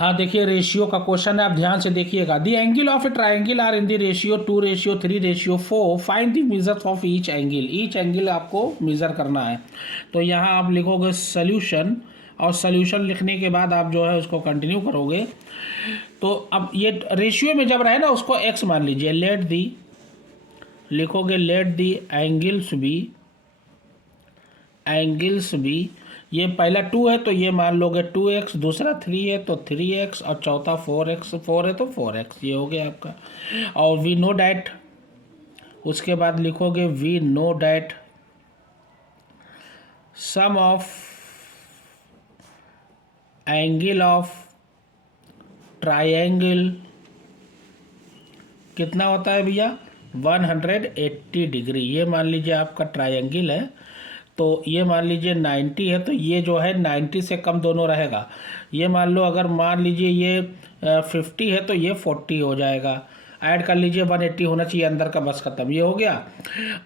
हाँ देखिए, रेशियो का क्वेश्चन है, आप ध्यान से देखिएगा। The angle of a triangle are in the ratio 2:3:4। Find the measures of each angle. Each angle आपको मेज़र करना है। तो यहाँ आप लिखोगे सॉल्यूशन, और सॉल्यूशन लिखने के बाद आप जो है उसको कंटिन्यू करोगे। तो अब ये रेशियो में जब रहे ना, उसको एक्स मान लीजिए। लेट दी, लिखोगे लेट दी एंगल्स बी। ये पहला 2 है तो ये मान लोगे 2x, दूसरा 3 है तो 3x, और चौथा 4x, 4 है तो 4x। ये हो गया आपका। और वी नो डैट, उसके बाद लिखोगे we know that sum of angle of triangle कितना होता है भैया, 180 डिग्री। ये मान लीजिए आपका ट्राइंगल है, तो ये मान लीजिए 90 है, तो ये जो है 90 से कम दोनों रहेगा। ये मान लो, अगर मान लीजिए ये 50 है तो ये 40 हो जाएगा। ऐड कर लीजिए, 180 होना चाहिए अंदर का, बस खत्म। ये हो गया।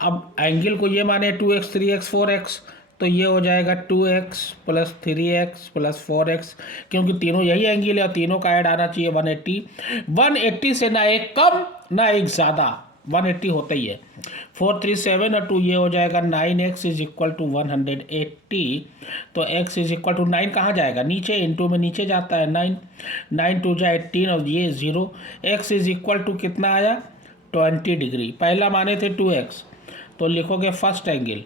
अब एंगल को ये माने 2x, 3x, 4x, तो ये हो जाएगा 2x plus 3x plus 4x, क्योंकि तीनों यही एंगल है और तीनों का ऐड आना चाहिए 180। 180 से ना एक कम ना एक ज़्यादा, 180 होता ही है। 4 3 7 और 2, ये हो जाएगा 9x इज इक्वल टू 180। तो x इज इक्वल टू 9 कहाँ जाएगा, नीचे, इंटू में नीचे जाता है 9, 9 2 जा 18 और ये 0। x इज इक्वल टू कितना आया, 20 डिग्री। पहला माने थे 2x, तो लिखोगे फर्स्ट एंगल,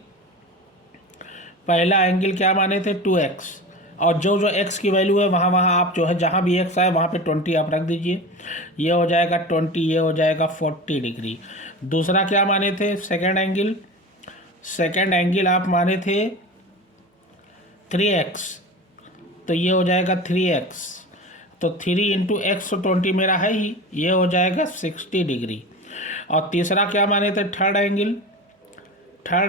पहला एंगल क्या माने थे 2x, और जो जो x की वैल्यू है वहाँ वहाँ आप जो है जहाँ भी x आए वहाँ पे 20 आप रख दीजिए। ये हो जाएगा 20, ये हो जाएगा 40 डिग्री। दूसरा क्या माने थे, सेकंड एंगल आप माने थे 3x, तो ये हो जाएगा 3x, तो 3 इंटू एक्स, तो 20 मेरा है ही, ये हो जाएगा 60 डिग्री। और तीसरा क्या माने थे, थर्ड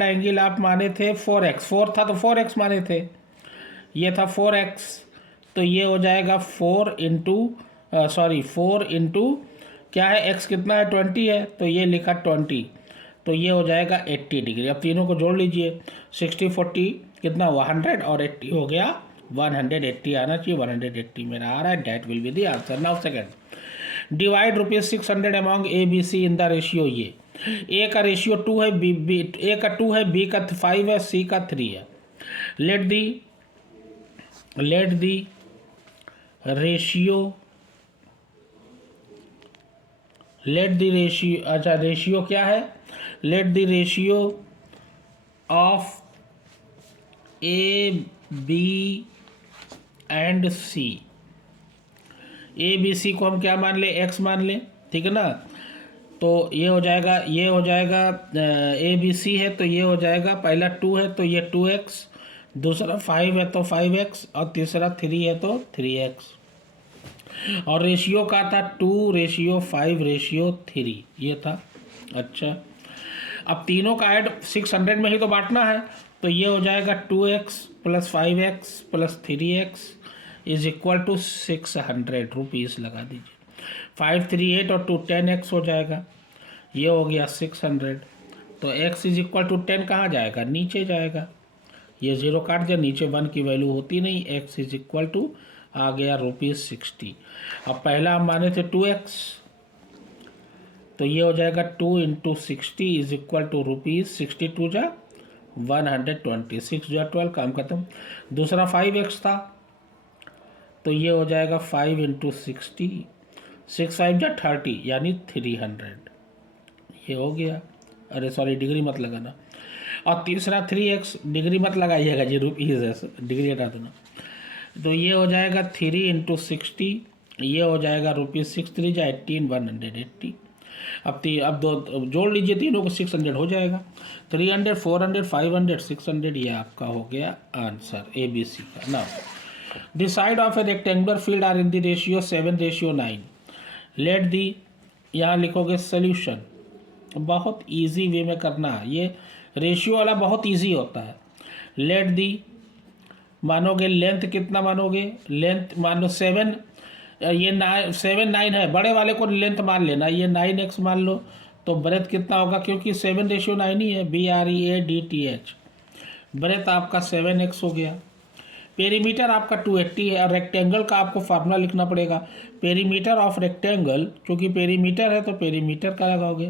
एंगल आप माने थे 4x, 4 था तो 4x माने थे, ये था 4x, तो ये हो जाएगा 4 इंटू क्या है, x कितना है 20 है, तो ये लिखा 20, तो ये हो जाएगा 80 डिग्री। अब तीनों को जोड़ लीजिए, 60 40 कितना हुआ 100, और 80 हो गया 180 आना चाहिए, 180 मेरा आ रहा है। That will be the answer. Now second, divide ₹600 among A B C in the ratio. ये ए का रेशियो 2 है, ए का 2 है, बी का 5 है, सी का 3 है। लेट दी रेशियो, अच्छा रेशियो क्या है, let the ratio of A B and C. A B C को हम क्या मान ले, एक्स मान ले, ठीक है ना। तो ये हो जाएगा ए बी सी है, तो ये हो जाएगा, पहला 2 है तो ये 2x, दूसरा 5 है तो 5x, और तीसरा 3 है तो 3x। और रेशियो का था 2:5:3, ये था। अच्छा, अब तीनों का ऐड 600 में ही तो बांटना है, तो ये हो जाएगा 2x plus 5x plus 3x is equal to 600 rupees लगा दीजिए। 5 3 8 और 2 10x हो जाएगा, ये हो गया 600। तो x इज इक्वल टू 10 कहाँ जाएगा, नीचे जाएगा, ये 0 काट दिया, नीचे 1 की वैल्यू होती नहीं। x इज इक्वल टू आ गया ₹60। अब पहला हम माने थे 2x, तो ये हो जाएगा 2 इंटू 60 इज इक्वल टू ₹62 जा 126 जा 12, काम खत्म। दूसरा 5x था, तो ये हो जाएगा 5 इंटू 60, 6 5 जा 30 यानी 300, ये हो गया। अरे सॉरी, डिग्री मत लगाना। और तीसरा 3x, डिग्री मत लगाइएगा जी, रुपीज़ है, डिग्री हटा देना। तो ये हो जाएगा 3 इंटू 60, ये हो जाएगा ₹63 जा 18 180। अब दो जोड़ लीजिए तीनों को, 600 हो जाएगा। 300 400 500 600, ये आपका हो गया आंसर ए बी सी का। ना the side of a rectangular field are in the ratio 7:9। Let the, यहाँ लिखोगे सोल्यूशन। बहुत इजी वे में करना है, ये रेशियो वाला बहुत इजी होता है। लेट दी, मानोगे लेंथ कितना मानोगे, लेंथ मान लो 7, ये 7 9 है, बड़े वाले को लेंथ मान लेना, ये 9x मान लो, तो ब्रेथ कितना होगा, क्योंकि 7:9 ही है, BREADTH, ब्रेथ आपका 7x हो गया। पेरीमीटर आपका 280 है और रेक्टेंगल का आपको फार्मूला लिखना पड़ेगा। पेरीमीटर ऑफ रेक्टेंगल, क्योंकि पेरीमीटर है तो पेरीमीटर का लगाओगे।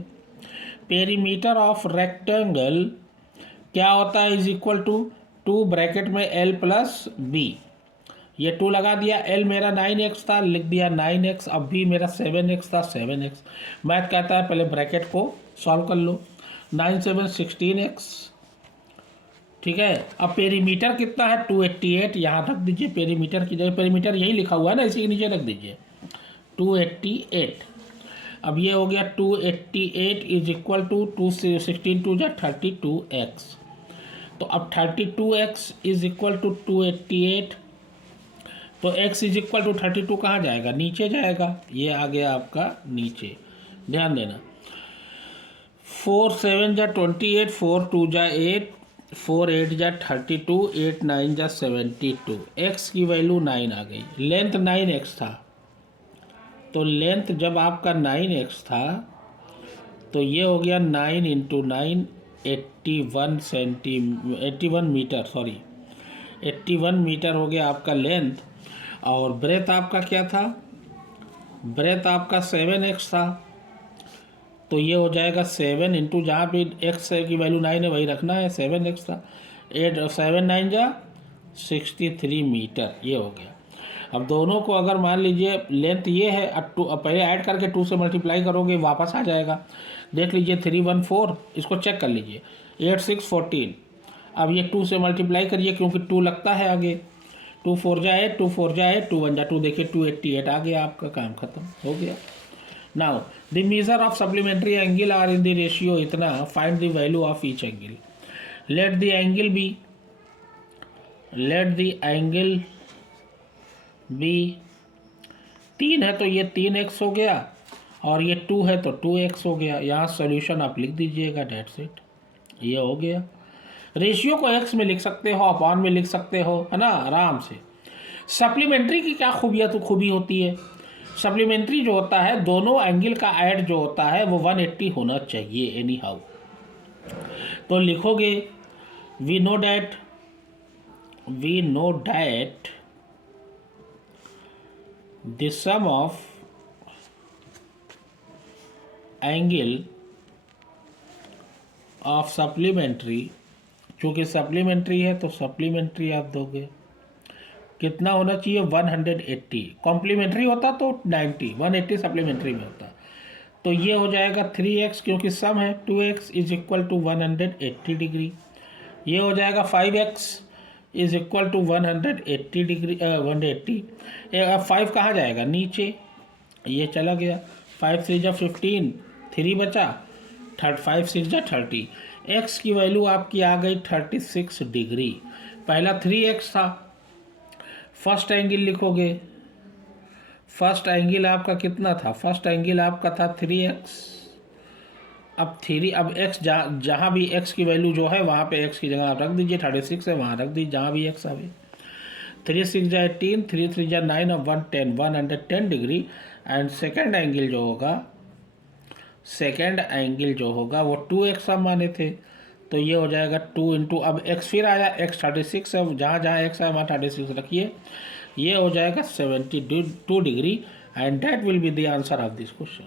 पेरीमीटर ऑफ रेक्टेंगल क्या होता है, इज इक्वल टू 2 ब्रैकेट में L प्लस B। ये 2 लगा दिया, L मेरा 9x था, लिख दिया 9x। अब भी मेरा 7x था, 7x। मैथ कहता है पहले ब्रैकेट को सॉल्व कर लो। 9 7 16x, ठीक है। अब पेरीमीटर कितना है 288, यहाँ रख दीजिए पेरीमीटर की जगह, पेरीमीटर यही लिखा हुआ है ना, इसी के नीचे रख दीजिए 288। अब ये हो गया 288 इज इक्वल टू 216 2 जा 32x। तो अब 32x इज इक्वल टू 288, तो x इज इक्वल टू 32 कहाँ जाएगा, नीचे जाएगा। ये आ गया आपका नीचे, ध्यान देना। 4 7 जा 28, 4 2 जा 8, 4 8 जा 32, 8 9 जा 72। x की वैल्यू 9 आ गई। लेंथ 9x था, तो लेंथ जब आपका 9x था तो ये हो गया 9 इंटू 9, 81 मीटर, सॉरी 81 मीटर हो गया आपका लेंथ। और ब्रेथ आपका क्या था, ब्रेथ आपका 7x था, तो ये हो जाएगा 7 इंटू, जहाँ पे x की वैल्यू 9 है वही रखना है, 7x था। 8 7 9 जा 63 मीटर, ये हो गया। अब दोनों को अगर मान लीजिए लेंथ ये है, अब पहले ऐड करके 2 से मल्टीप्लाई करोगे वापस आ जाएगा। देख लीजिए 314, इसको चेक कर लीजिए। 8 6 14, अब ये 2 से मल्टीप्लाई करिए क्योंकि 2 लगता है आगे। 2 4 जा 8, 2 4 जा 8, 2 1 जा 2, देखिए 288 आ गया, आपका काम खत्म हो गया। Now the measure of supplementary angle are in the ratio इतना, find the value of each angle. Let the angle B, let the angle B 3 है तो ये 3x हो गया, और ये 2 है तो 2x हो गया। यहाँ सॉल्यूशन आप लिख दीजिएगा, डेट्स इट, ये हो गया। रेशियो को x में लिख सकते हो, अपॉन में लिख सकते हो, है ना, आराम से। सप्लीमेंट्री की क्या खूबी होती है, सप्लीमेंट्री जो होता है दोनों एंगल का ऐड जो होता है वो 180 होना चाहिए एनी हाउ। तो लिखोगे we know that the sum of angle of supplementary, चूँकि सप्लीमेंट्री है तो सप्लीमेंट्री आप दोगे कितना होना चाहिए 180। कॉम्प्लीमेंट्री होता तो 90, 180 सप्लीमेंट्री में होता। तो ये हो जाएगा 3x, क्योंकि सम है 2x is equal to 180 degree. ये हो जाएगा 5x is equal to 180 degree 180। 5 कहाँ जाएगा, नीचे, ये चला गया। 5 3 जा 15, 3 बचा, 5 6 जा 30। x की वैल्यू आपकी आ गई 36 डिग्री। पहला 3x था, फर्स्ट एंगल लिखोगे, फर्स्ट एंगल आपका कितना था, फर्स्ट एंगल आपका था 3x। अब x जहाँ भी x की वैल्यू जो है वहाँ पे x की जगह आप रख दीजिए, 36 है वहाँ रख दीजिए जहाँ भी x आवे। 3 6 जा 18, 3 3 जा 9 और 110 डिग्री। एंड सेकेंड एंगल जो होगा वो 2x हम माने थे, तो ये हो जाएगा 2 इंटू, अब x फिर आया, x 36 है, जहाँ जहाँ x है वहाँ 36 रखिए, ये हो जाएगा 72 degree. And that will be the answer of this question.